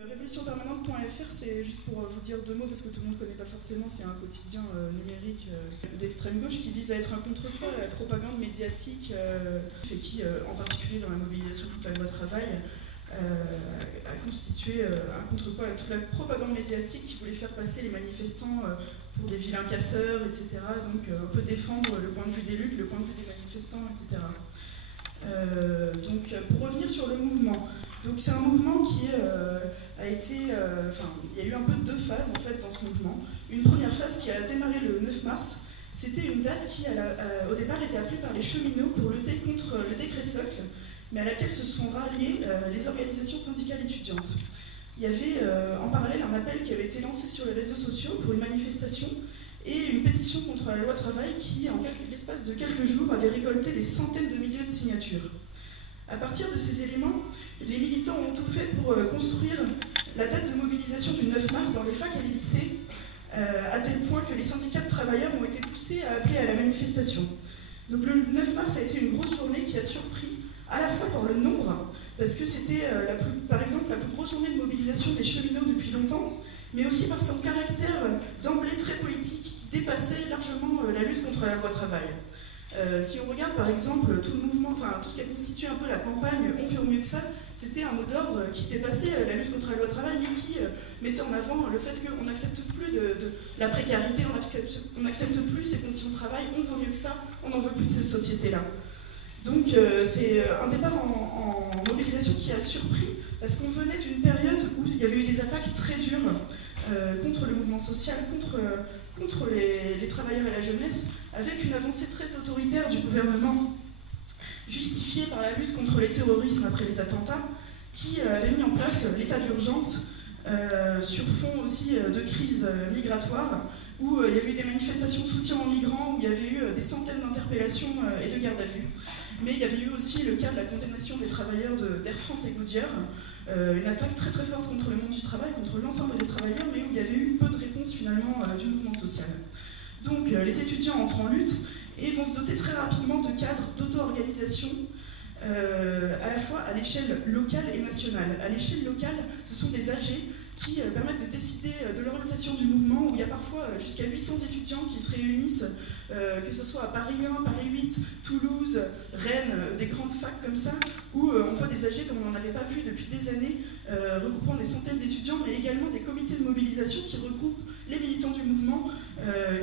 Révolutionpermanente.fr, c'est juste pour vous dire deux mots parce que tout le monde ne connaît pas forcément, c'est un quotidien numérique d'extrême gauche qui vise à être un contre-poids à la propagande médiatique et qui, en particulier dans la mobilisation contre la loi travail, a constitué un contre-poids à toute la propagande médiatique qui voulait faire passer les manifestants pour des vilains casseurs, etc. Donc on peut défendre le point de vue des luttes, le point de vue des manifestants, etc. Donc pour revenir sur le mouvement, donc c'est un mouvement qui a été, il y a eu un peu deux phases en fait dans ce mouvement. Une première phase qui a démarré le 9 mars, c'était une date qui au départ était appelée par les cheminots pour lutter contre le décret socle, mais à laquelle se sont ralliées les organisations syndicales étudiantes. Il y avait en parallèle un appel qui avait été lancé sur les réseaux sociaux pour une manifestation et une pétition contre la loi travail qui, en l'espace de quelques jours, avait récolté des centaines de milliers de signatures. À partir de ces éléments, les militants ont tout fait pour construire la date de mobilisation du 9 mars dans les facs et les lycées, à tel point que les syndicats de travailleurs ont été poussés à appeler à la manifestation. Donc le 9 mars a été une grosse journée qui a surpris à la fois par le nombre, parce que c'était par exemple la plus grosse journée de mobilisation des cheminots depuis longtemps, mais aussi par son caractère d'emblée très politique qui dépassait largement la lutte contre la loi travail. Si on regarde par exemple tout le mouvement, tout ce qui a constitué un peu la campagne On fait au mieux que ça, c'était un mot d'ordre qui dépassait la lutte contre la loi travail, mais qui mettait en avant le fait qu'on n'accepte plus de la précarité, on n'accepte plus ces conditions de travail, on vaut mieux que ça, on n'en veut plus de cette société-là. Donc c'est un départ en mobilisation qui a surpris, parce qu'on venait d'une période où il y avait eu des attaques très dures contre le mouvement social, contre les travailleurs et la jeunesse, avec une avancée très autoritaire du gouvernement, justifiée par la lutte contre les terrorismes après les attentats, qui avait mis en place l'état d'urgence sur fond aussi de crise migratoire, où il y avait eu des manifestations de soutien aux migrants, où il y avait eu des centaines d'interpellations et de gardes à vue. Mais il y avait eu aussi le cas de la condamnation des travailleurs d'Air France et Goodyear, une attaque très très forte contre le monde du travail, contre l'ensemble des travailleurs, mais où il y avait eu peu de réponse finalement du mouvement social. Donc les étudiants entrent en lutte et vont se doter très rapidement de cadres d'auto-organisation, à la fois à l'échelle locale et nationale. À l'échelle locale, ce sont des AG qui permettent de décider de l'orientation du mouvement, où il y a parfois jusqu'à 800 étudiants qui se réunissent, que ce soit à Paris 1, Paris 8, Toulouse, Rennes, des grandes facs comme ça, où on voit des AG comme on n'en avait pas vu depuis des années, regroupant des centaines d'étudiants, mais également des comités de mobilisation qui regroupent les militants du mouvement,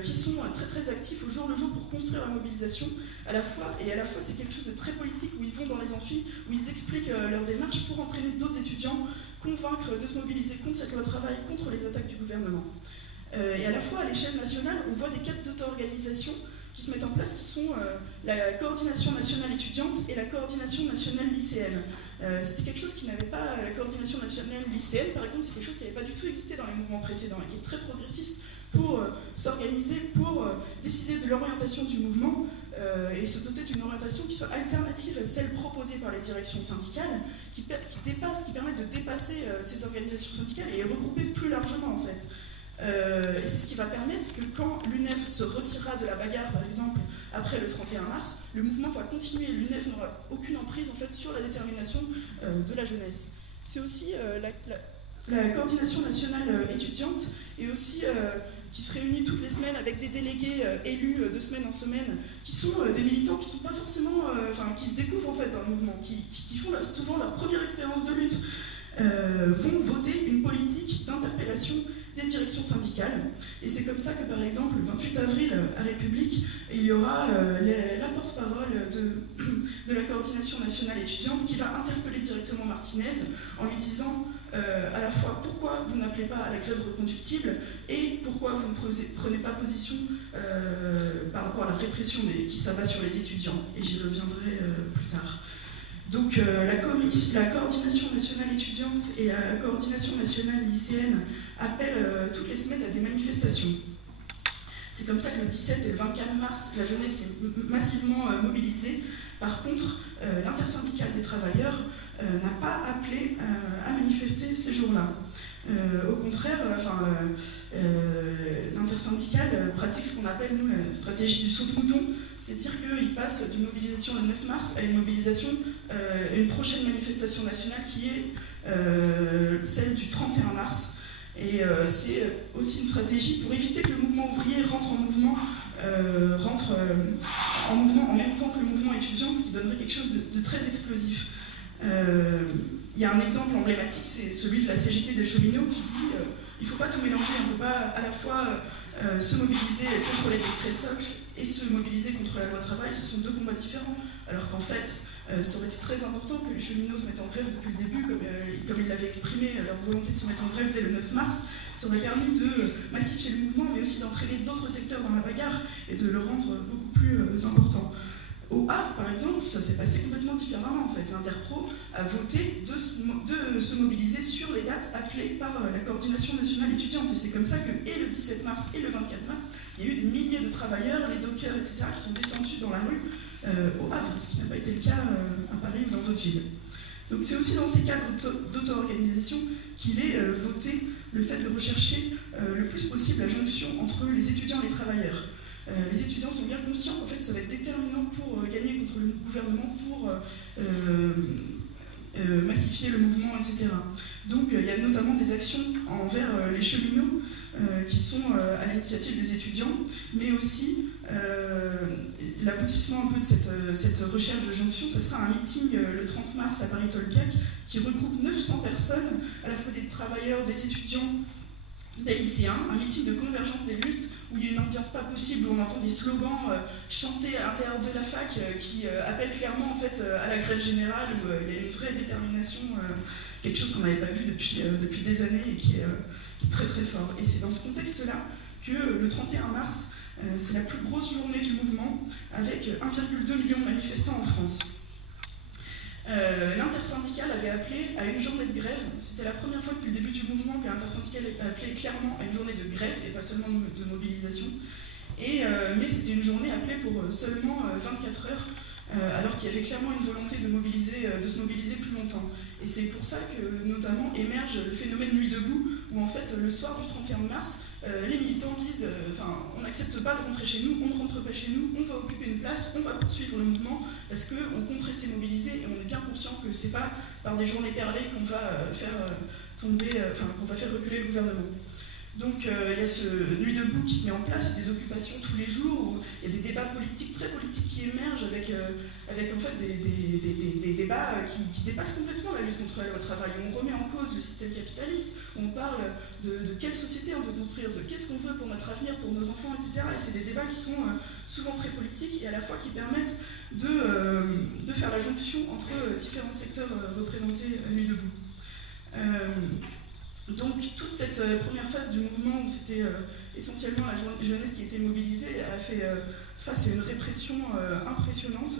qui sont très très actifs au jour le jour pour construire la mobilisation, à la fois c'est quelque chose de très politique, où ils vont dans les amphis, où ils expliquent leur démarche pour entraîner d'autres étudiants, convaincre de se mobiliser contre cette loi travail, contre les attaques du gouvernement. Et à la fois à l'échelle nationale, on voit des cadres d'auto-organisation qui se mettent en place, qui sont la coordination nationale étudiante et la coordination nationale lycéenne. C'était quelque chose qui n'avait pas, la coordination nationale lycéenne par exemple, c'est quelque chose qui n'avait pas du tout existé dans les mouvements précédents et qui est très progressiste pour s'organiser, pour décider de l'orientation du mouvement et se doter d'une orientation qui soit alternative à celle proposée par les directions syndicales, qui permettent de dépasser ces organisations syndicales et les regrouper plus largement en fait. Et c'est ce qui va permettre que quand l'UNEF se retirera de la bagarre, par exemple, après le 31 mars, le mouvement va continuer. L'UNEF n'aura aucune emprise en fait, sur la détermination de la jeunesse. C'est aussi la coordination nationale étudiante et aussi qui se réunit toutes les semaines avec des délégués élus de semaine en semaine, qui sont des militants qui sont pas forcément, qui se découvrent en fait dans le mouvement, qui font souvent leur première expérience de lutte, vont voter une politique d'interpellation des directions syndicales. Et c'est comme ça que, par exemple, le 28 avril à République, il y aura la porte-parole de la coordination nationale étudiante qui va interpeller directement Martinez en lui disant à la fois pourquoi vous n'appelez pas à la grève reconductible et pourquoi vous ne prenez pas position par rapport à la répression qui s'abat sur les étudiants. Et j'y reviendrai plus tard. Donc la coordination nationale étudiante et la coordination nationale lycéenne appellent toutes les semaines à des manifestations. C'est comme ça que le 17 et le 24 mars, la jeunesse est massivement mobilisée. Par contre, l'intersyndicale des travailleurs n'a pas appelé à manifester ces jours-là. Au contraire, l'intersyndicale pratique ce qu'on appelle, nous, la stratégie du saute-mouton, c'est dire qu'ils passent d'une mobilisation le 9 mars à une mobilisation, une prochaine manifestation nationale qui est celle du 31 mars. Et c'est aussi une stratégie pour éviter que le mouvement ouvrier rentre en mouvement en même temps que le mouvement étudiant, ce qui donnerait quelque chose de très explosif. Il y a un exemple emblématique, c'est celui de la CGT des cheminots qui dit il ne faut pas tout mélanger, on ne peut pas à la fois se mobiliser contre les décrets socles et se mobiliser contre la loi travail, ce sont deux combats différents, alors qu'en fait, ça aurait été très important que les cheminots se mettent en grève depuis le début, comme ils l'avaient exprimé, leur volonté de se mettre en grève dès le 9 mars, ça aurait permis de massifier le mouvement, mais aussi d'entraîner d'autres secteurs dans la bagarre et de le rendre beaucoup plus important. Au Havre, par exemple, ça s'est passé complètement différemment en fait. L'Interpro a voté de se mobiliser sur les dates appelées par la coordination nationale étudiante. Et c'est comme ça que, et le 17 mars et le 24 mars, il y a eu des milliers de travailleurs, les dockers, etc., qui sont descendus dans la rue au Havre, ce qui n'a pas été le cas à Paris ou dans d'autres villes. Donc c'est aussi dans ces cadres d'auto-organisation qu'il est voté le fait de rechercher le plus possible la jonction entre les étudiants et les travailleurs. Les étudiants sont bien conscients qu'en fait ça va être déterminant pour gagner contre le gouvernement, pour massifier le mouvement, etc. Donc il y a notamment des actions envers les cheminots qui sont à l'initiative des étudiants, mais aussi l'aboutissement un peu de cette recherche de jonction, ça sera un meeting le 30 mars à Paris-Tolbiac qui regroupe 900 personnes, à la fois des travailleurs, des étudiants, des lycéens, un meeting de convergence des luttes où il y a une ambiance pas possible, où on entend des slogans chantés à l'intérieur de la fac qui appellent clairement en fait, à la grève générale, où il y a une vraie détermination, quelque chose qu'on n'avait pas vu depuis des années et qui est très très fort. Et c'est dans ce contexte-là que le 31 mars, c'est la plus grosse journée du mouvement, avec 1,2 million de manifestants en France. L'intersyndicale avait appelé à une journée de grève. C'était la première fois depuis le début du mouvement que l'intersyndicale appelait clairement à une journée de grève et pas seulement de mobilisation. Mais c'était une journée appelée pour seulement 24 heures, alors qu'il y avait clairement une volonté de se mobiliser plus longtemps. Et c'est pour ça que notamment émerge le phénomène Nuit debout, où en fait le soir du 31 mars, les militants disent on n'accepte pas de rentrer chez nous, on ne rentre pas chez nous, on va occuper une place, on va poursuivre le mouvement parce qu'on compte rester mobilisé et on est bien conscient que c'est pas par des journées perlées qu'on va faire reculer le gouvernement. Donc il y a ce Nuit debout qui se met en place, des occupations tous les jours, où il y a des débats politiques, très politiques qui émergent avec en fait des débats qui dépassent complètement la lutte contre la loi travail. On remet en cause le système capitaliste, on parle de quelle société on veut construire, de qu'est-ce qu'on veut pour notre avenir, pour nos enfants, etc. Et c'est des débats qui sont souvent très politiques et à la fois qui permettent de faire la jonction entre différents secteurs représentés Nuit debout. Donc toute cette première phase du mouvement où c'était essentiellement la jeunesse qui était mobilisée a fait face à une répression impressionnante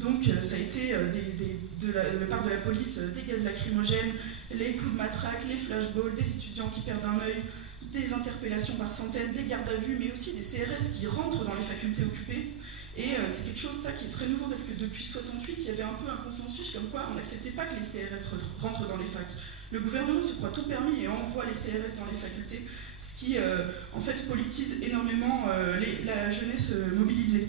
donc ça a été de la part de la police des gaz lacrymogènes, les coups de matraque, les flashballs, des étudiants qui perdent un œil, des interpellations par centaines, des gardes à vue, mais aussi des CRS qui rentrent dans les facultés occupées. Et c'est quelque chose ça qui est très nouveau parce que depuis 68, il y avait un peu un consensus comme quoi on n'acceptait pas que les CRS rentrent dans les facs. Le gouvernement se croit tout permis et envoie les CRS dans les facultés, ce qui en fait politise énormément la jeunesse mobilisée.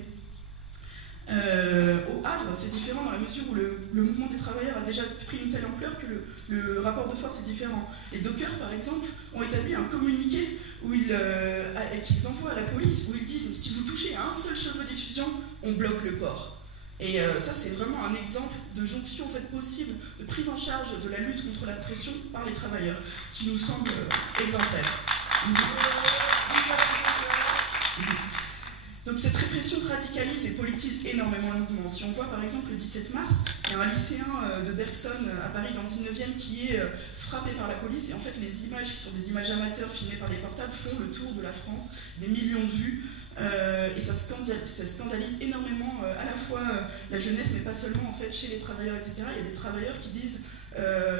Au Havre, c'est différent dans la mesure où le mouvement des travailleurs a déjà pris une telle ampleur que le rapport de force est différent. Les dockers, par exemple, ont établi un communiqué qu'ils envoient à la police où ils disent « si vous touchez à un seul cheveu d'étudiant, on bloque le port ». Et ça, c'est vraiment un exemple de jonction en fait, possible, de prise en charge de la lutte contre la pression par les travailleurs, qui nous semble exemplaire. Donc cette répression radicalise et politise énormément le mouvement. Si on voit par exemple le 17 mars, il y a un lycéen de Bergson à Paris dans le 19e qui est frappé par la police et en fait les images qui sont des images amateurs filmées par des portables font le tour de la France, des millions de vues et ça scandalise énormément à la fois la jeunesse mais pas seulement en fait chez les travailleurs etc. Il y a des travailleurs qui disent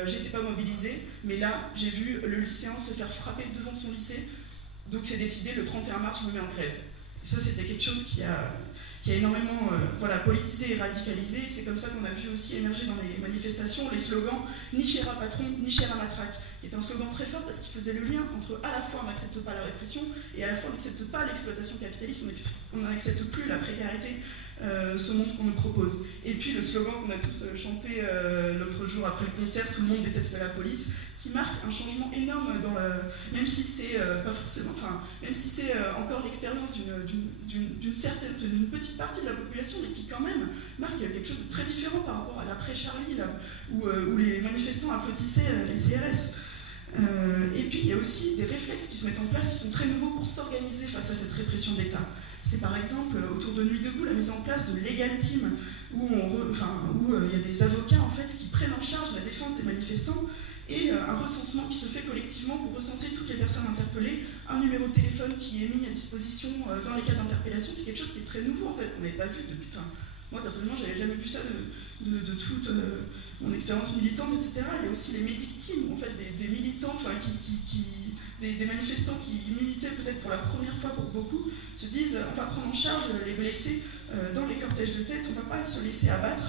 j'étais pas mobilisé mais là j'ai vu le lycéen se faire frapper devant son lycée donc c'est décidé le 31 mars je me mets en grève. Ça, c'était quelque chose qui a énormément politisé et radicalisé. C'est comme ça qu'on a vu aussi émerger dans les manifestations les slogans « Ni cher à patron, ni cher à matraque », qui est un slogan très fort parce qu'il faisait le lien entre à la fois on n'accepte pas la répression et à la fois on n'accepte pas l'exploitation capitaliste, on n'accepte plus la précarité ce monde qu'on nous propose. Et puis le slogan qu'on a tous chanté l'autre jour après le concert, tout le monde déteste la police, qui marque un changement énorme dans même si c'est pas forcément, enfin, même si c'est encore l'expérience d'une petite partie de la population, mais qui quand même marque quelque chose de très différent par rapport à l'après-Charlie, où les manifestants applaudissaient les CRS. Et puis il y a aussi des réflexes qui se mettent en place qui sont très nouveaux pour s'organiser face à cette répression d'État. C'est par exemple autour de Nuit debout la mise en place de Legal Team, où il y a des avocats en fait, qui prennent en charge la défense des manifestants et un recensement qui se fait collectivement pour recenser toutes les personnes interpellées, un numéro de téléphone qui est mis à disposition dans les cas d'interpellation. C'est quelque chose qui est très nouveau en fait, qu'on n'avait pas vu depuis. Moi personnellement, j'avais jamais vu ça de toute mon expérience militante, etc. Il y a aussi les medic teams, en fait, des militants, des manifestants qui militaient peut-être pour la première fois pour beaucoup, se disent on va prendre en charge les blessés dans les cortèges de tête, on ne va pas se laisser abattre.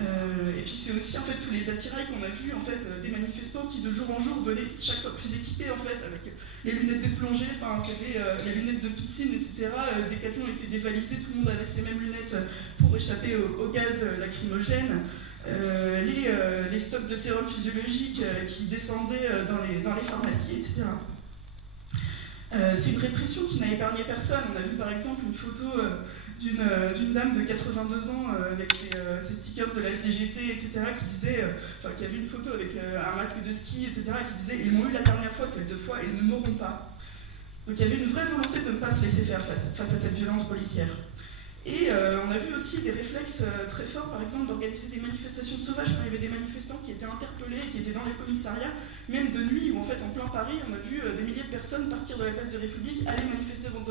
Et puis c'est aussi en fait tous les attirails qu'on a vus en fait des manifestants qui de jour en jour venaient chaque fois plus équipés en fait avec les lunettes de plongée, enfin c'était les lunettes de piscine, etc. Decathlon était dévalisé, tout le monde avait ces mêmes lunettes pour échapper au gaz lacrymogène. Les stocks de sérum physiologique qui descendaient dans les pharmacies, etc. C'est une répression qui n'a épargné personne. On a vu par exemple une photo d'une dame de 82 ans avec ses stickers de la CGT, etc., qui avait une photo avec un masque de ski, etc., qui disait « Ils m'ont eu la dernière fois, cette 2 fois, ils ne m'auront pas ». Donc il y avait une vraie volonté de ne pas se laisser faire face à cette violence policière. Et on a vu aussi des réflexes très forts, par exemple, d'organiser des manifestations sauvages quand il y avait des manifestants qui étaient interpellés, qui étaient dans les commissariats, même de nuit, où en fait, en plein Paris, on a vu des milliers de personnes partir de la place de République, aller manifester devant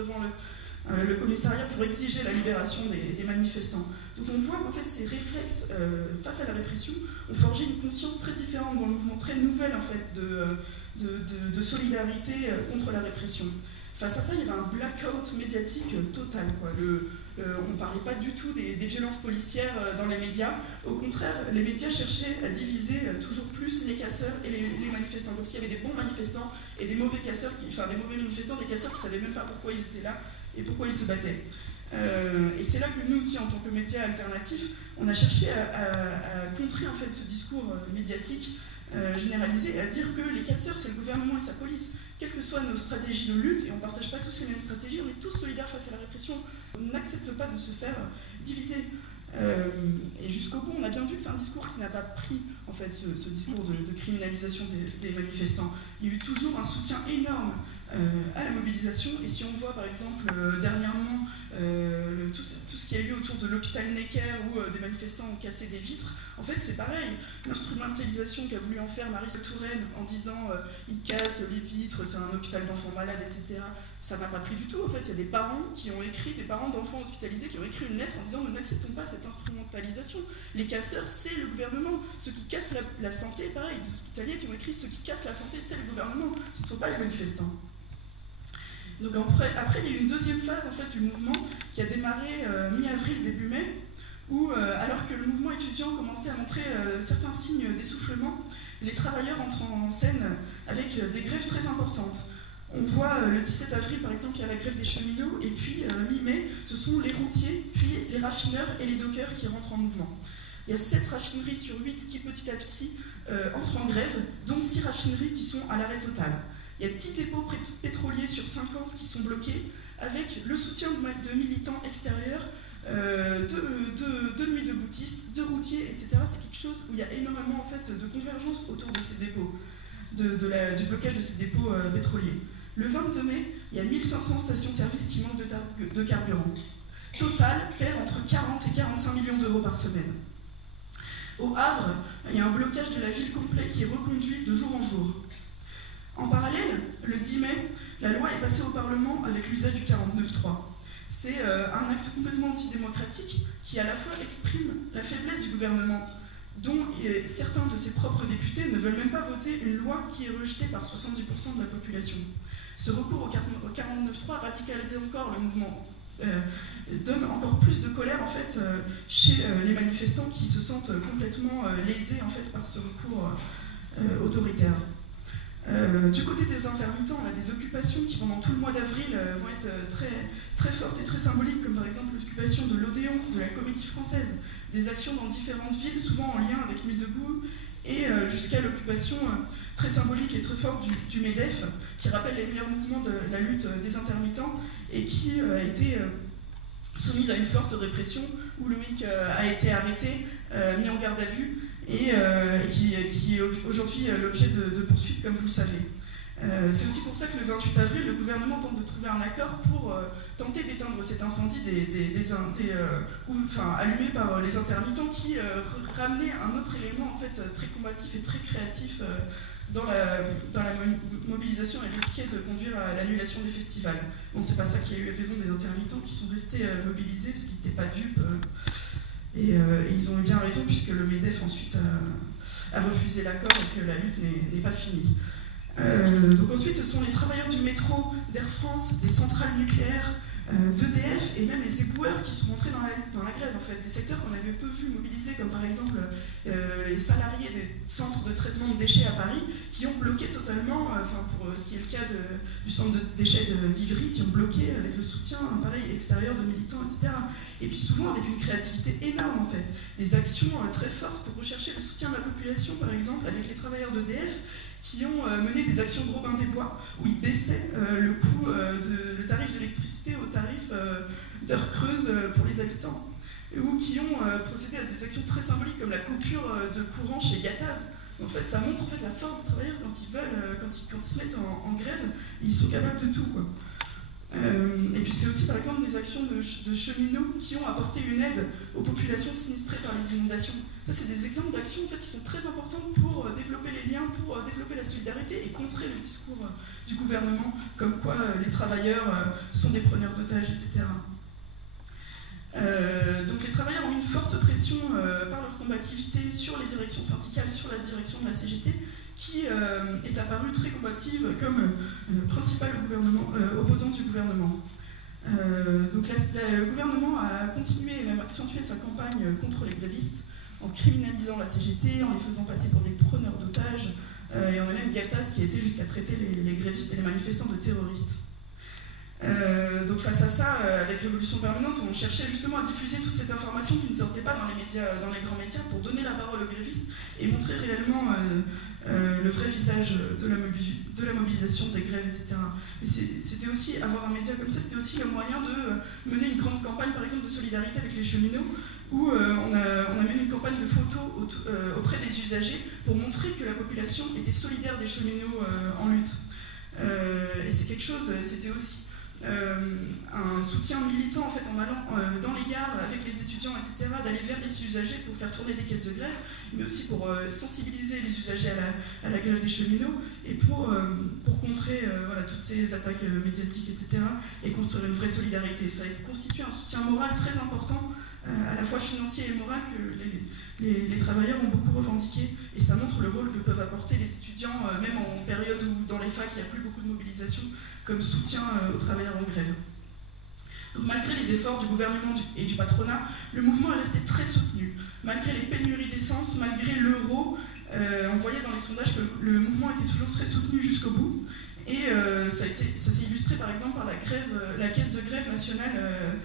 le commissariat pour exiger la libération des manifestants. Donc on voit qu'en fait, ces réflexes face à la répression ont forgé une conscience très différente dans le mouvement, très nouvelle en fait, de solidarité contre la répression. Face à ça, il y avait un blackout médiatique total, quoi. On ne parlait pas du tout des violences policières dans les médias. Au contraire, les médias cherchaient à diviser toujours plus les casseurs et les manifestants. Donc il y avait des bons manifestants et des mauvais casseurs, des mauvais manifestants, des casseurs qui ne savaient même pas pourquoi ils étaient là et pourquoi ils se battaient. Et c'est là que nous aussi, en tant que médias alternatifs, on a cherché à contrer en fait ce discours médiatique généralisé, à dire que les casseurs, c'est le gouvernement et sa police. Quelles que soient nos stratégies de lutte, et on ne partage pas tous les mêmes stratégies, on est tous solidaires face à la répression, on n'accepte pas de se faire diviser. Et jusqu'au bout, on a bien vu que c'est un discours qui n'a pas pris, en fait, ce discours de criminalisation des manifestants. Il y a eu toujours un soutien énorme à la mobilisation, et si on voit par exemple dernièrement tout ce qu'il y a eu autour de l'hôpital Necker où des manifestants ont cassé des vitres, en fait c'est pareil, l'instrumentalisation qu'a voulu en faire Maryse Touraine en disant ils cassent les vitres, c'est un hôpital d'enfants malades, etc. Ça n'a pas pris du tout. En fait, il y a des parents qui ont écrit, des parents d'enfants hospitalisés qui ont écrit une lettre en disant nous n'acceptons pas cette instrumentalisation. Les casseurs, c'est le gouvernement. Ceux qui cassent la santé, pareil, des hospitaliers qui ont écrit ceux qui cassent la santé, c'est le gouvernement. Ce ne sont pas les manifestants. Donc après, il y a eu une deuxième phase en fait, du mouvement qui a démarré mi-avril, début mai, où alors que le mouvement étudiant commençait à montrer certains signes d'essoufflement, les travailleurs entrent en scène avec des grèves très importantes. On voit le 17 avril, par exemple, il y a la grève des cheminots, et puis mi-mai, ce sont les routiers, puis les raffineurs et les dockers qui rentrent en mouvement. Il y a 7 raffineries sur 8 qui, petit à petit, entrent en grève, dont 6 raffineries qui sont à l'arrêt total. Il y a 10 dépôts pétroliers sur 50 qui sont bloqués, avec le soutien de militants extérieurs, de nuits de boutistes, de routiers, etc. C'est quelque chose où il y a énormément en fait, de convergence autour de ces dépôts, du blocage de ces dépôts pétroliers. Le 22 mai, il y a 1500 stations-service qui manquent de carburant. Total perd entre 40 et 45 millions d'euros par semaine. Au Havre, il y a un blocage de la ville complet qui est reconduit de jour en jour. En parallèle, le 10 mai, la loi est passée au Parlement avec l'usage du 49.3. C'est un acte complètement antidémocratique qui à la fois exprime la faiblesse du gouvernement, dont certains de ses propres députés ne veulent même pas voter une loi qui est rejetée par 70% de la population. Ce recours au 49.3 radicalise encore le mouvement, donne encore plus de colère en fait, chez les manifestants qui se sentent complètement lésés en fait, par ce recours autoritaire. Du côté des intermittents, on a des occupations qui pendant tout le mois d'avril vont être très fortes et très symboliques, comme par exemple l'occupation de l'Odéon, de la Comédie Française, des actions dans différentes villes, souvent en lien avec Nuit debout, et jusqu'à l'occupation très symbolique et très forte du MEDEF, qui rappelle les meilleurs mouvements de la lutte des intermittents, et qui a été soumise à une forte répression, où Loïc a été arrêté, mis en garde à vue, et qui est aujourd'hui l'objet de poursuites, comme vous le savez. C'est aussi pour ça que le 28 avril, le gouvernement tente de trouver un accord pour tenter d'éteindre cet incendie allumé par les intermittents, qui ramenait un autre élément en fait, très combatif et très créatif dans la mobilisation et risquait de conduire à l'annulation des festivals. Bon, c'est pas ça qui a eu raison des intermittents qui sont restés mobilisés parce qu'ils n'étaient pas dupes. Et ils ont eu bien raison puisque le MEDEF ensuite a refusé l'accord et que la lutte n'est pas finie. Donc ensuite, ce sont les travailleurs du métro, d'Air France, des centrales nucléaires, d'EDF et même les éboueurs qui sont rentrés dans la grève, en fait, des secteurs qu'on avait peu vus mobilisés, comme par exemple les salariés des centres de traitement de déchets à Paris, qui ont bloqué totalement, pour ce qui est le cas du centre de déchets d'Ivry, qui ont bloqué avec le soutien, pareil, extérieur de militants, etc. Et puis souvent avec une créativité énorme, en fait, des actions très fortes pour rechercher le soutien de la population, par exemple, avec les travailleurs d'EDF, qui ont mené des actions de Robin des Bois, où ils baissaient le tarif d'électricité au tarif d'heure creuse pour les habitants, ou qui ont procédé à des actions très symboliques comme la coupure de courant chez Gattaz. En fait, ça montre en fait la force des travailleurs quand ils veulent, quand ils se mettent en grève, ils sont capables de tout, quoi. Et puis c'est aussi par exemple des actions de cheminots qui ont apporté une aide aux populations sinistrées par les inondations. Ça, c'est des exemples d'actions en fait, qui sont très importantes pour développer les liens, pour développer la solidarité et contrer le discours du gouvernement, comme quoi les travailleurs sont des preneurs d'otages, etc. Donc les travailleurs ont mis une forte pression par leur combativité sur les directions syndicales, sur la direction de la CGT, qui est apparue très combative comme principal opposant du gouvernement. Donc le gouvernement a continué et même accentué sa campagne contre les grévistes en criminalisant la CGT, en les faisant passer pour des preneurs d'otages, et on a même Gattaz qui a été jusqu'à traiter les grévistes et les manifestants de terroristes. Donc face à ça, avec Révolution Permanente, on cherchait justement à diffuser toute cette information qui ne sortait pas dans les médias, dans les grands médias, pour donner la parole aux grévistes et montrer réellement le vrai visage de la mobilisation, des grèves, etc. Et c'était aussi, avoir un média comme ça, c'était aussi le moyen de mener une grande campagne, par exemple, de solidarité avec les cheminots, où on a mené une campagne de photos auprès des usagers pour montrer que la population était solidaire des cheminots en lutte. Et c'est quelque chose, c'était aussi un soutien militant en fait, en allant dans les gares avec les étudiants, etc., d'aller vers les usagers pour faire tourner des caisses de grève, mais aussi pour sensibiliser les usagers à la grève des cheminots et pour contrer toutes ces attaques médiatiques, etc., et construire une vraie solidarité. Ça a constitué un soutien moral très important, à la fois financier et moral, que les travailleurs ont beaucoup revendiqué, et ça montre le rôle que peuvent apporter les étudiants, même en période où dans les facs il n'y a plus beaucoup de mobilisation, comme soutien aux travailleurs en grève. Donc malgré les efforts du gouvernement et du patronat, le mouvement est resté très soutenu. Malgré les pénuries d'essence, malgré l'euro, on voyait dans les sondages que le mouvement était toujours très soutenu jusqu'au bout. Et ça s'est illustré par exemple par la caisse de grève nationale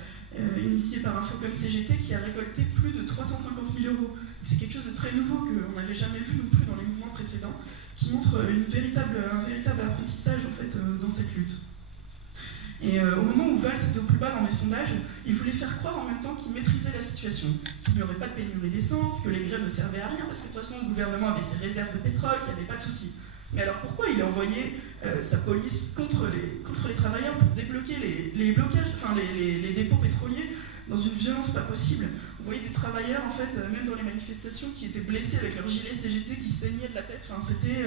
initiée par Infocom CGT, qui a récolté plus de 350 000 €. C'est quelque chose de très nouveau qu'on n'avait jamais vu non plus dans les mouvements précédents, qui montre un véritable apprentissage en fait, dans cette lutte. Et au moment où Valls était au plus bas dans les sondages, il voulait faire croire en même temps qu'il maîtrisait la situation, qu'il n'y aurait pas de pénurie d'essence, que les grèves ne servaient à rien, parce que de toute façon le gouvernement avait ses réserves de pétrole, qu'il n'y avait pas de souci. Mais alors pourquoi il a envoyé sa police contre les travailleurs pour débloquer les blocages, les dépôts pétroliers dans une violence pas possible? On voyait des travailleurs, en fait, même dans les manifestations, qui étaient blessés avec leur gilet CGT, qui saignaient de la tête. Enfin, c'était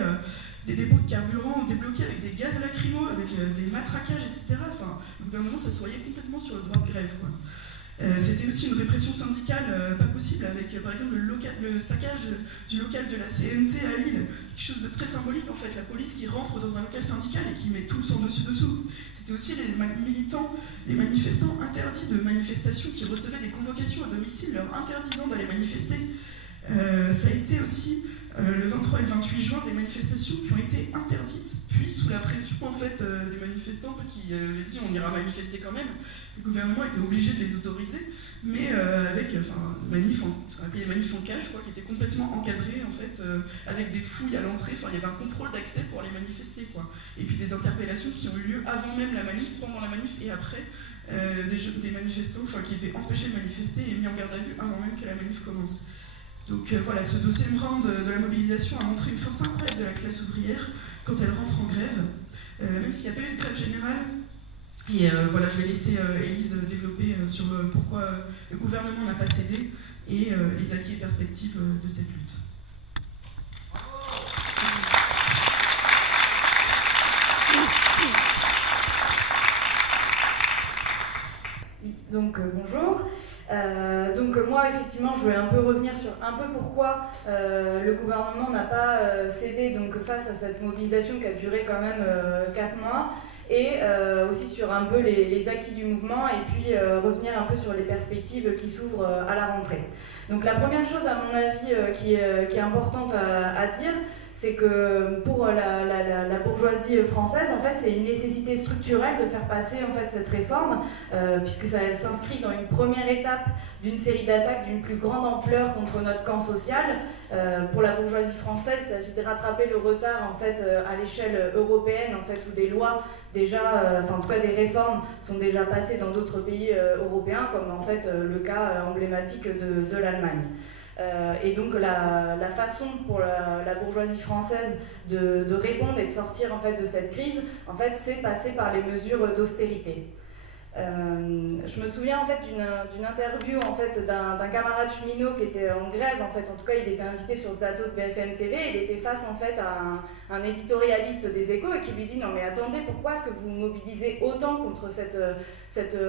des dépôts de carburant débloqués avec des gaz lacrymaux, avec des matraquages, etc. Enfin, le gouvernement s'assoyait complètement sur le droit de grève, quoi. C'était aussi une répression syndicale pas possible, avec par exemple le saccage du local de la CNT à Lille, quelque chose de très symbolique en fait, la police qui rentre dans un local syndical et qui met tous en dessous. C'était aussi les militants, les manifestants interdits de manifestation qui recevaient des convocations à domicile leur interdisant d'aller manifester. Ça a été aussi le 23 et le 28 juin des manifestations qui ont été interdites, puis sous la pression en fait, des manifestants qui avaient dit on ira manifester quand même, le gouvernement était obligé de les autoriser, mais avec ce qu'on appelait les manifs en cage, je crois, qui étaient complètement encadrés en fait, avec des fouilles à l'entrée, il y avait un contrôle d'accès pour les manifester, quoi. Et puis des interpellations qui ont eu lieu avant même la manif, pendant la manif et après, des manifestants qui étaient empêchés de manifester et mis en garde à vue avant même que la manif commence. Donc voilà, ce deuxième round de la mobilisation a montré une force incroyable de la classe ouvrière quand elle rentre en grève, même s'il n'y a pas eu de grève générale. Et voilà, je vais laisser Élise développer sur pourquoi le gouvernement n'a pas cédé et les acquis et perspectives de cette lutte. Donc bonjour. Moi effectivement je vais un peu revenir sur un peu pourquoi le gouvernement n'a pas cédé face à cette mobilisation qui a duré quand même 4 mois et aussi sur un peu les acquis du mouvement et puis revenir un peu sur les perspectives qui s'ouvrent à la rentrée. Donc la première chose à mon avis qui est importante à dire, c'est que pour la bourgeoisie française, en fait, c'est une nécessité structurelle de faire passer en fait, cette réforme, puisque elle s'inscrit dans une première étape d'une série d'attaques d'une plus grande ampleur contre notre camp social. Pour la bourgeoisie française, il s'agit de rattraper le retard en fait, à l'échelle européenne, en fait, où des lois déjà, en tout cas des réformes sont déjà passées dans d'autres pays européens, comme en fait le cas emblématique de l'Allemagne. Et donc la façon pour la bourgeoisie française de répondre et de sortir en fait, de cette crise, en fait, c'est passer par les mesures d'austérité. Je me souviens en fait d'une interview en fait, d'un camarade cheminot qui était en grève, en fait, en tout cas il était invité sur le plateau de BFM TV, il était face en fait à un éditorialiste des Échos et qui lui dit non mais attendez, pourquoi est-ce que vous mobilisez autant contre cette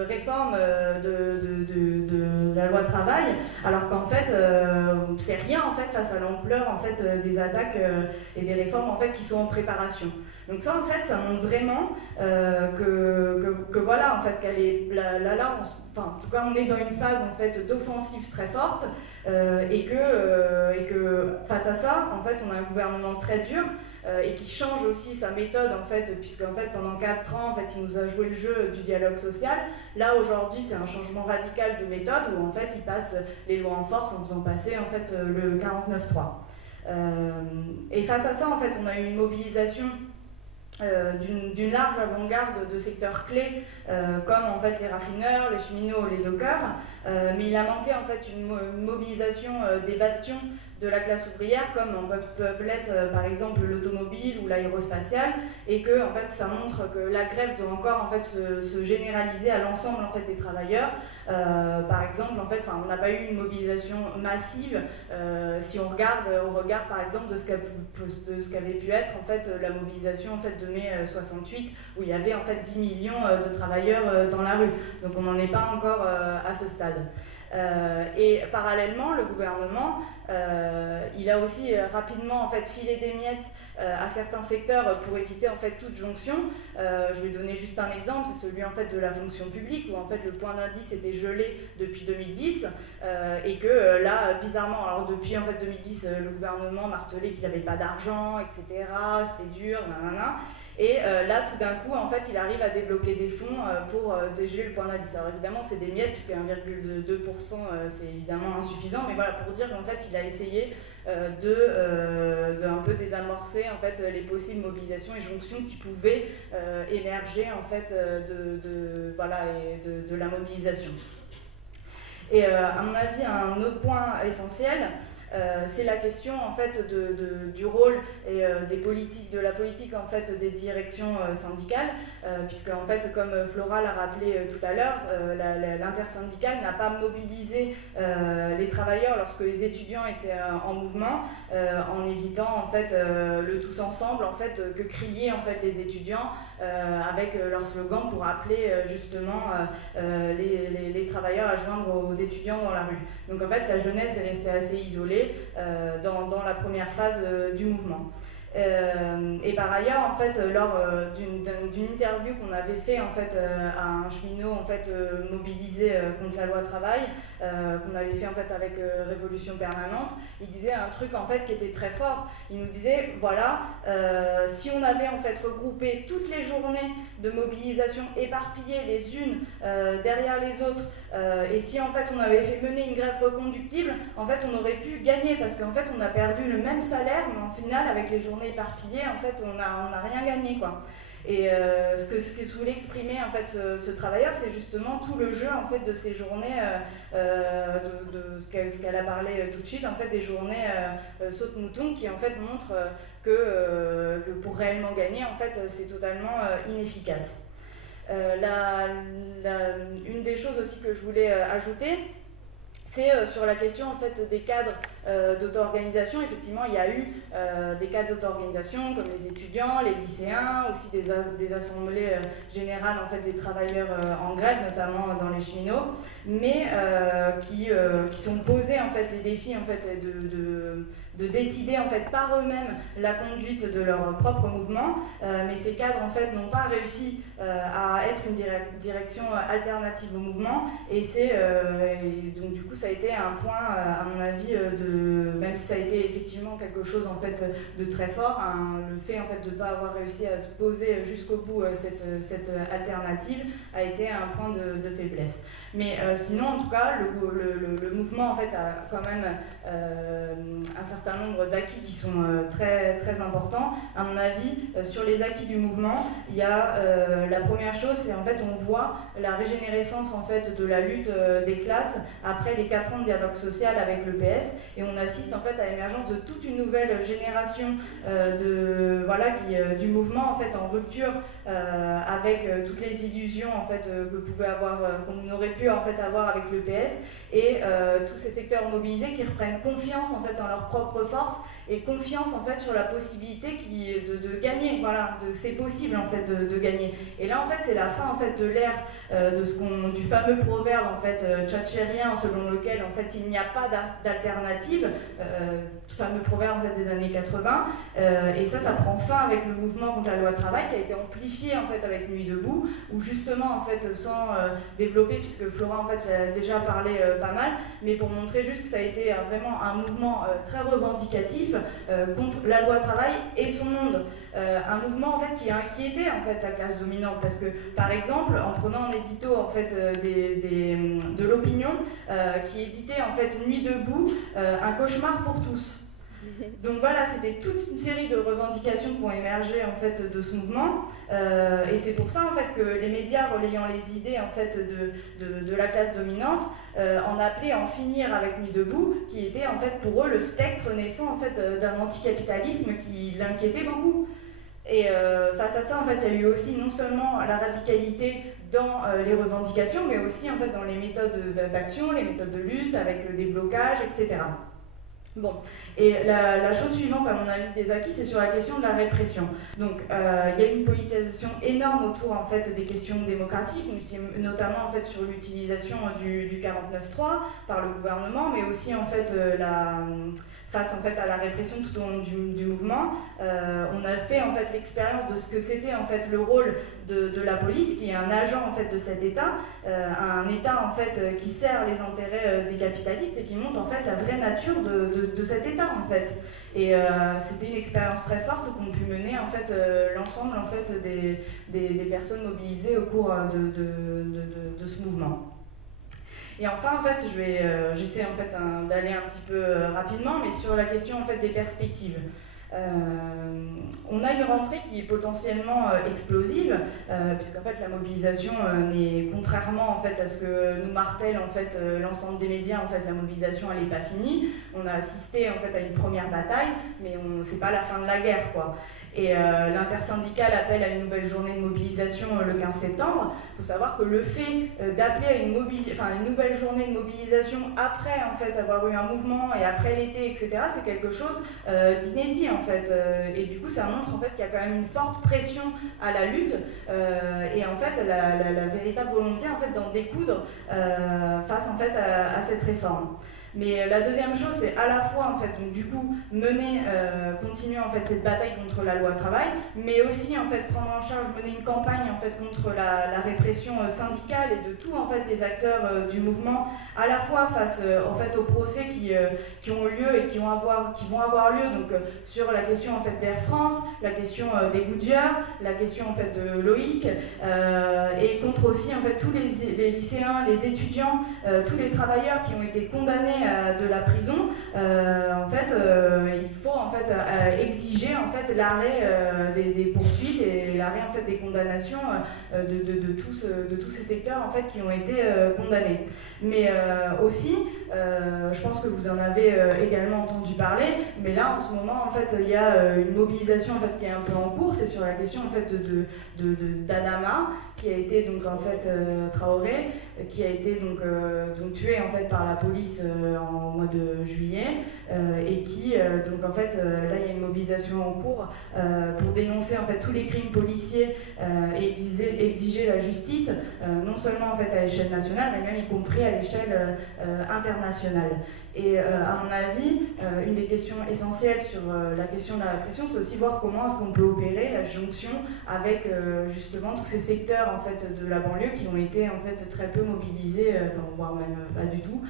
réforme de la loi travail, alors qu'en fait c'est rien en fait face à l'ampleur en fait des attaques et des réformes en fait qui sont en préparation. Donc ça en fait ça montre vraiment que voilà en fait qu'elle est là en tout cas on est dans une phase en fait d'offensive très forte et que face à ça en fait on a un gouvernement très dur et qui change aussi sa méthode en fait, puisque en fait pendant 4 ans en fait il nous a joué le jeu du dialogue social. Là aujourd'hui c'est un changement radical de méthode où en fait il passe les lois en force en faisant passer en fait le 49.3. Et face à ça en fait on a eu une mobilisation d'une large avant-garde de secteurs clés comme en fait les raffineurs, les cheminots, les dockers, mais il a manqué en fait une mobilisation des bastions de la classe ouvrière comme peuvent l'être par exemple l'automobile ou l'aérospatiale, et que en fait ça montre que la grève doit encore en fait se généraliser à l'ensemble en fait des travailleurs. Par exemple en fait on n'a pas eu une mobilisation massive si on regarde au regard par exemple de ce qu'avait pu être en fait la mobilisation en fait de mai 68 où il y avait en fait 10 millions de travailleurs dans la rue. Donc on n'en est pas encore à ce stade. Et parallèlement, le gouvernement, il a aussi rapidement en fait, filé des miettes à certains secteurs pour éviter en fait, toute jonction. Je vais donner juste un exemple, c'est celui en fait, de la fonction publique, où en fait, le point d'indice était gelé depuis 2010, et que là, bizarrement, alors depuis en fait, 2010, le gouvernement martelait qu'il n'y avait pas d'argent, etc., c'était dur, nanana. Et là, tout d'un coup, en fait, il arrive à débloquer des fonds pour dégeler le point d'indice. Alors évidemment, c'est des miettes, puisque 1,2%, c'est évidemment insuffisant, mais voilà, pour dire qu'en fait, il a essayé de un peu désamorcer en fait, les possibles mobilisations et jonctions qui pouvaient émerger en fait, de la mobilisation. Et à mon avis, un autre point essentiel, c'est la question en fait du rôle et de la politique en fait des directions syndicales, puisque en fait comme Flora l'a rappelé tout à l'heure, l'intersyndicale n'a pas mobilisé les travailleurs lorsque les étudiants étaient en mouvement, en évitant en fait le tous ensemble en fait que criaient en fait les étudiants avec leur slogan pour appeler justement les travailleurs à joindre aux étudiants dans la rue. Donc en fait la jeunesse est restée assez isolée dans la première phase du mouvement. Et par ailleurs, en fait, lors d'une interview qu'on avait fait en fait à un cheminot en fait mobilisé contre la loi travail, qu'on avait fait en fait avec Révolution Permanente, il disait un truc en fait qui était très fort. Il nous disait voilà, si on avait en fait regroupé toutes les journées de mobilisation éparpillées les unes derrière les autres, et si en fait on avait fait mener une grève reconductible, en fait on aurait pu gagner parce qu'en fait on a perdu le même salaire, mais en final avec les journées éparpillées, en fait on a rien gagné quoi. Et ce que voulait exprimer en fait ce travailleur, c'est justement tout le jeu en fait de ces journées, de ce qu'elle a parlé tout de suite, en fait des journées saute-mouton qui en fait montrent que pour réellement gagner, en fait c'est totalement inefficace. Une des choses aussi que je voulais ajouter, c'est sur la question en fait des cadres d'auto-organisation. Effectivement, il y a eu des cadres d'auto-organisation comme les étudiants, les lycéens, aussi des assemblées générales en fait des travailleurs en grève, notamment dans les cheminots, mais qui sont posés en fait les défis en fait de décider en fait par eux-mêmes la conduite de leur propre mouvement, mais ces cadres en fait n'ont pas réussi à être une direction alternative au mouvement, et donc du coup ça a été un point à mon avis même si ça a été effectivement quelque chose en fait de très fort, le fait en fait de ne pas avoir réussi à se poser jusqu'au bout cette alternative a été un point de faiblesse. Mais sinon, en tout cas, le mouvement en fait a quand même un certain nombre d'acquis qui sont très, très importants. À mon avis, sur les acquis du mouvement, il y a la première chose, c'est en fait on voit la régénérescence en fait de la lutte des classes après les 4 ans de dialogue social avec le PS, et on assiste en fait à l'émergence de toute une nouvelle génération du mouvement en fait en rupture avec toutes les illusions en fait qu'on aurait pu en fait avoir avec le PS, et tous ces secteurs mobilisés qui reprennent confiance en fait en leur propre force et confiance en fait sur la possibilité de gagner, voilà, c'est possible en fait de gagner. Et là en fait c'est la fin en fait de l'ère du fameux proverbe en fait tchatchérien selon lequel en fait il n'y a pas d'alternative, fameux proverbe en fait, des années 80, et ça prend fin avec le mouvement contre la loi travail qui a été amplifié en fait avec Nuit debout, où justement en fait sans développer, puisque Flora en fait a déjà parlé pas mal, mais pour montrer juste que ça a été vraiment un mouvement très revendicatif contre la loi travail et son monde, un mouvement en fait qui a inquiété en fait la classe dominante, parce que par exemple en prenant en édito en fait de l'opinion qui éditait en fait Nuit debout, un cauchemar pour tous. Donc voilà, c'était toute une série de revendications qui ont émergé en fait de ce mouvement, et c'est pour ça en fait que les médias relayant les idées en fait de la classe dominante en appelaient à en finir avec Nuit debout, qui était en fait pour eux le spectre naissant en fait d'un anticapitalisme qui l'inquiétait beaucoup. Et face à ça, en fait, il y a eu aussi non seulement la radicalité dans les revendications, mais aussi en fait dans les méthodes d'action, les méthodes de lutte, avec des blocages, etc. Bon, et la chose suivante à mon avis des acquis, c'est sur la question de la répression. Donc il y a une politisation énorme autour en fait des questions démocratiques, notamment en fait sur l'utilisation du 49.3 par le gouvernement, mais aussi en fait face en fait à la répression tout au long du mouvement. On a fait en fait l'expérience de ce que c'était en fait le rôle de la police, qui est un agent en fait de cet État, un État en fait qui sert les intérêts des capitalistes et qui montre en fait la vraie nature de cet État en fait. Et c'était une expérience très forte qu'ont pu mener en fait l'ensemble en fait des personnes mobilisées au cours de ce mouvement. Et enfin, en fait, j'essaie en fait d'aller un petit peu rapidement, mais sur la question en fait des perspectives. On a une rentrée qui est potentiellement explosive, puisqu'en fait la mobilisation n'est, contrairement en fait à ce que nous martèle en fait l'ensemble des médias, en fait la mobilisation elle n'est pas finie. On a assisté en fait à une première bataille, mais c'est pas la fin de la guerre quoi. Et l'intersyndicale appelle à une nouvelle journée de mobilisation le 15 septembre. Il faut savoir que le fait d'appeler à une nouvelle journée de mobilisation après en fait avoir eu un mouvement et après l'été, etc., c'est quelque chose d'inédit en fait. Et du coup, ça montre en fait qu'il y a quand même une forte pression à la lutte et en fait la véritable volonté en fait d'en découdre face en fait à cette réforme. Mais la deuxième chose, c'est à la fois, en fait, donc, du coup, continuer en fait cette bataille contre la loi travail, mais aussi en fait prendre en charge, mener une campagne en fait contre la répression syndicale et de tous en fait les acteurs du mouvement, à la fois face en fait aux procès qui ont lieu et qui vont avoir lieu, donc sur la question en fait d'Air France, la question des Goodyear, la question en fait de Loïc, et contre aussi en fait tous les lycéens, les étudiants, tous les travailleurs qui ont été condamnés de la prison. Il faut en fait exiger en fait l'arrêt des poursuites et l'arrêt en fait des condamnations de tous ces secteurs en fait qui ont été condamnés. Mais aussi, je pense que vous en avez également entendu parler, mais là en ce moment en fait il y a une mobilisation en fait qui est un peu en cours, c'est sur la question en fait d'Adama, qui a été donc en fait Traoré, qui a été donc tué en fait par la police en mois de juillet, et qui donc en fait là il y a une mobilisation en cours pour dénoncer en fait tous les crimes policiers et exiger la justice, non seulement en fait à l'échelle nationale, mais même y compris à l'échelle internationale. Et à mon avis, une des questions essentielles sur la question de la répression, c'est aussi voir comment est-ce qu'on peut opérer la jonction avec justement tous ces secteurs en fait de la banlieue qui ont été en fait très peu mobilisés, voire même pas du tout,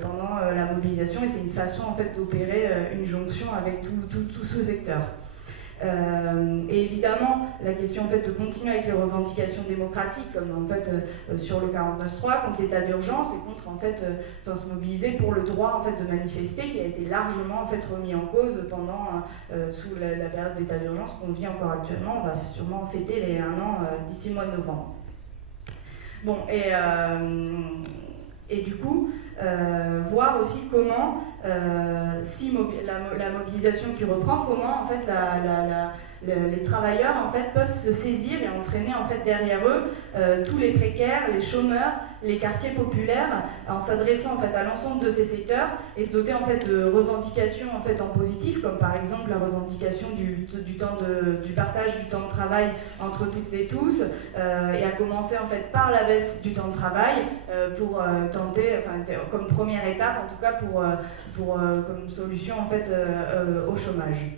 pendant la mobilisation. Et c'est une façon en fait d'opérer une jonction avec tous ces secteurs. Et évidemment, la question en fait, de continuer avec les revendications démocratiques, comme en fait, sur le 49.3, contre l'état d'urgence et contre en fait, se mobiliser pour le droit en fait, de manifester, qui a été largement en fait, remis en cause pendant, sous la période d'état d'urgence qu'on vit encore actuellement. On va sûrement fêter les 1 an d'ici le mois de novembre. Bon, et du coup, voir aussi comment, si la mobilisation qui reprend, comment en fait les travailleurs en fait peuvent se saisir et entraîner en fait derrière eux tous les précaires, les chômeurs, les quartiers populaires, en s'adressant en fait à l'ensemble de ces secteurs et se doter en fait de revendications en fait en positif, comme par exemple la revendication du partage du temps de travail entre toutes et tous, et à commencer en fait par la baisse du temps de travail pour tenter, comme première étape en tout cas comme solution en fait au chômage.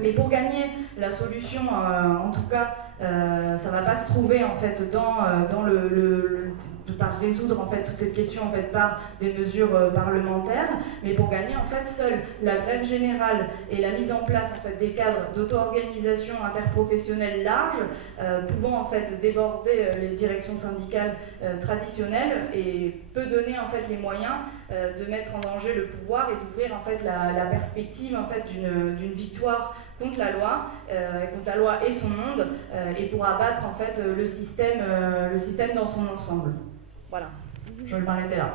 Mais pour gagner la solution, en tout cas, ça ne va pas se trouver en fait par résoudre en fait toute cette question en fait par des mesures parlementaires, mais pour gagner en fait seule la grève générale et la mise en place en fait des cadres d'auto-organisation interprofessionnelle large, pouvant en fait déborder les directions syndicales traditionnelles, et peut donner en fait les moyens de mettre en danger le pouvoir et d'ouvrir en fait la perspective en fait d'une victoire contre la loi et son monde, et pour abattre en fait le système dans son ensemble. Voilà, je vais m'arrêter là.